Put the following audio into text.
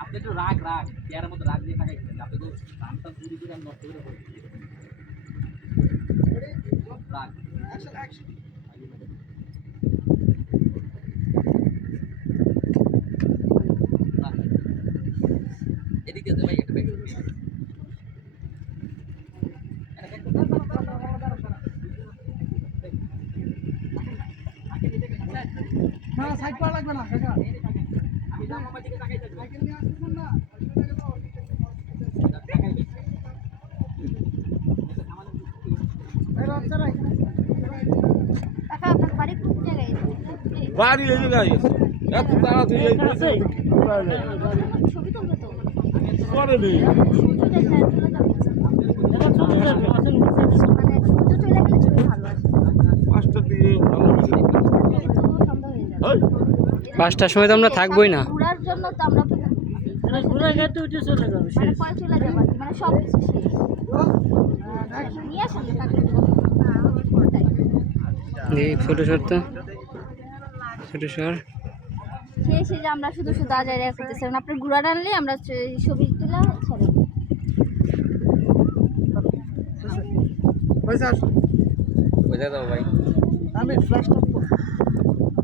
আপনি একটু রাগ রাগ চেয়ারের মধ্যে রাগ দিয়ে থাকাইছেন আপনি তো রাগটা চুরি করে আমি নষ্ট করে ফেলছি রাগ এদিকে দে ভাই এটা ব্যাগ না সাইড করা লাগবে না কাকা আমি দাম আমার দিকে তাকাই থাকবো সাইকেল নিয়ে আসতেছেন না এই রাস্তাটা কাকা আপনার বাড়ি কোন জায়গায়? বাড়ি এই জায়গায় এত তাড়াতাড়ি এই ছবি তুলবে তো করে নেই সূর্য দেখা চলে যাবে মানে সূর্য চলে গেলে ছবি ভালো আসে 5টার দিকে ভালো হবে কিন্তু সন্ধ্যা হয়ে যাবে 5টার সময় তো আমরা থাকবোই না। ঘোরার জন্য তো আমরা ঘুরে গেতে উঠে চলে যাবে মানে পরে চলে যাবো আর কি, মানে সব কিছু শেষ নিয়ে আসেন কাকে দেখি ফটো শট তো ফটো শট শেষে যে আমরা শুধু শুধু আজ এরিয়া করতেছিলাম আপনার ঘোরা আনলে আমরা ছবি তুলে ছেড়ে দিই। পয়সা বোঝা দাও ভাই আমি ফ্ল্যাশ